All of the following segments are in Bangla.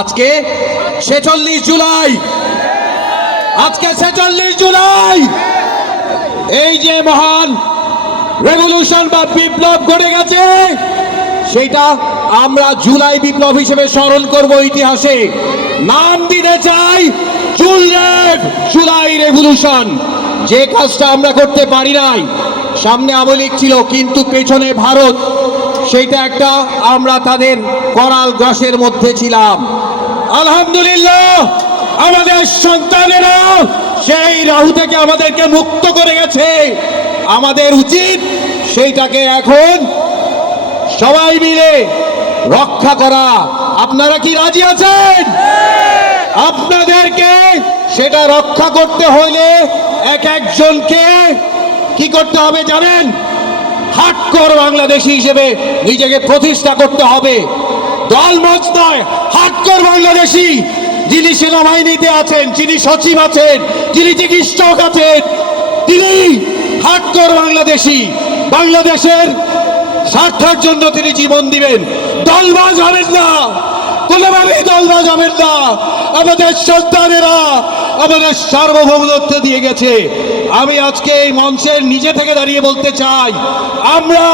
আজকে ছেচল্লিশ জুলাই। আজকে ছেচল্লিশ জুলাই। এই যে মহান রেভলিউশন বা বিপ্লব ঘটে গেছে, সেটা আমরা জুলাই বিপ্লব হিসেবে স্মরণ করব ইতিহাসে। নাম দিতে চাই জুলাই রেভলিউশন যে কাজটা আমরা করতে পারি নাই, সামনে আমলিক ছিল, কিন্তু পেছনে ভারত। সেইটা একটা আমরা তাদের করাল গ্রাসের মধ্যে ছিলাম। আলহামদুলিল্লাহ, আমাদের সন্তানেরা সেই রাহু থেকে আমাদেরকে মুক্ত করে গেছে। আমাদের উচিত সেইটাকে এখন সবাই মিলে রক্ষা করা। আপনারা কি রাজি আছেন? আপনাদেরকে সেটা রক্ষা করতে হলে এক একজনকে কি করতে হবে জানেন? হাটকর বাংলাদেশি হিসেবে নিজেকে প্রতিষ্ঠা করতে হবে। দলমত নয় হাটকর বাংলাদেশি যিনি সেনাবাহিনীতে আছেন, যিনি সচিব আছেন, যিনি চিকিৎসক আছেন, তিনি হাটকর বাংলাদেশি। বাংলাদেশের স্বার্থের জন্য তিনি জীবন দিবেন। দলবাজ হবেন না। কোনোভাবেই দলবাজ হবেন না। আমাদের সন্তানেরা আমাদের সার্বভৌমত্ব দিয়ে গেছে। আমি আজকে এই মঞ্চের নিজে থেকে দাঁড়িয়ে বলতে চাই, আমরা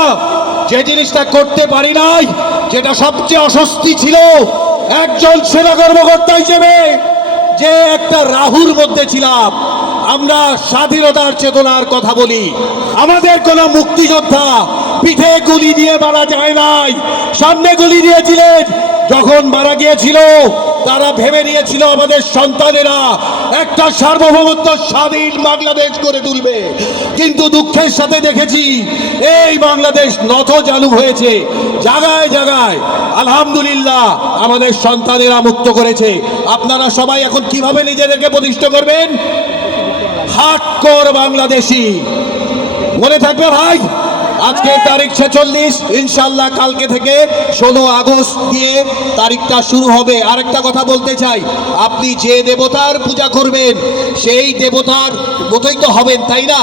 যে জিনিসটা করতে পারি নাই, যেটা সবচেয়ে অস্বস্তি ছিল, একজন সেনা কর্মকর্তা হিসেবে যে একটা রাহুর মধ্যে ছিলাম, আমরা স্বাধীনতার চেতনার কথা বলি। আমাদের কোন মুক্তিযোদ্ধা পিঠে গুলি দিয়ে মারা যায় নাই, সামনে গুলি দিয়েছিলেন, যখন মারা গিয়েছিল তারা ভেবে নিয়েছিল আমাদের সন্তানেরা একটা সার্বভৌমত্ব স্বাধীন বাংলাদেশ করে তুলবে। কিন্তু দুঃখের সাথে দেখেছি, এই বাংলাদেশ নত চালু হয়েছে। জায়গায় জায়গায় আলহামদুলিল্লাহ, আমাদের সন্তানেরা মুক্ত করেছে। আপনারা সবাই এখন কীভাবে নিজেদেরকে প্রতিষ্ঠা করবেন? হাটকর বাংলাদেশি। মনে থাকবে ভাই? আজকের তারিখ ছেচল্লিশ ইনশাল্লাহ কালকে থেকে ষোলো আগস্ট দিয়ে তারিখটা শুরু হবে। আরেকটা কথা বলতে চাই, আপনি যে দেবতার পূজা করবেন, সেই দেবতার মতোই তো হবেন, তাই না?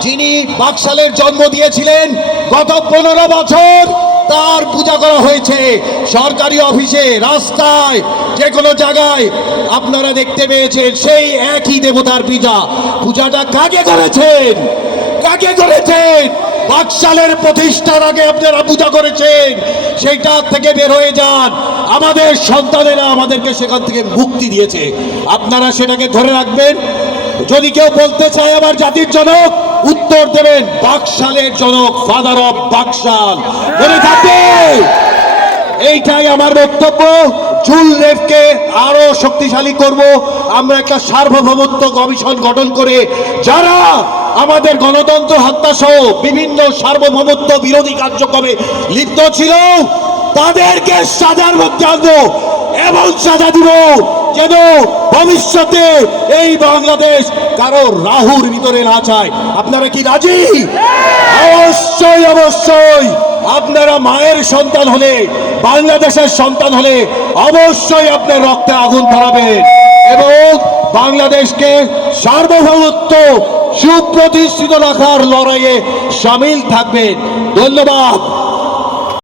যিনি বাকশালের জন্ম দিয়েছিলেন, গত পনেরো বছর তার পূজা করা হয়েছে। সরকারি অফিসে, রাস্তায় যে কোনো জায়গায়, আপনারা দেখতে পেয়েছেন সেই একই দেবতার পূজা। পূজাটা কাকে করেছেন? কাকে করেছেন? বাকশালের প্রতিষ্ঠার আগে আপনারা পূজা করেছেন, সেইটা থেকে বের হয়ে যান। আমাদের সন্তানেরা আমাদেরকে সেখান থেকে মুক্তি দিয়েছে। আপনারা সেটাকে ধরে রাখবেন। যদি কেউ বলতে চায় আমার জাতির জনক, উত্তর দেবেন, বাকশালের জনক ফাদার অফ বাকশাল। মনে থাকবে? এইটাই আমার বক্তব্য। জুল রেফকে আরও শক্তিশালী করব। আমরা একটা সার্বভৌমত্ব কমিশন গঠন করে যারা আমাদের গণতন্ত্র হত্যা সহ বিভিন্ন সার্বভৌমত্ব বিরোধী কার্যক্রমে লিপ্ত ছিল। তাদেরকে সাজার মধ্যে আনব এমন সাজা দিব যেন ভবিষ্যতে এই বাংলাদেশ কারও রাহুর ভিতরে না চায়। আপনারা কি রাজি? অবশ্যই অবশ্যই। আপনারা মায়ের সন্তান হলে, বাংলাদেশের সন্তান হলে অবশ্যই আপনার রক্তে আগুন ধরাবেন। এবং বাংলাদেশকে সার্বভৌমত্ব সুপ্রতিষ্ঠিত রাখার লড়াইয়ে সামিল থাকবেন ধন্যবাদ।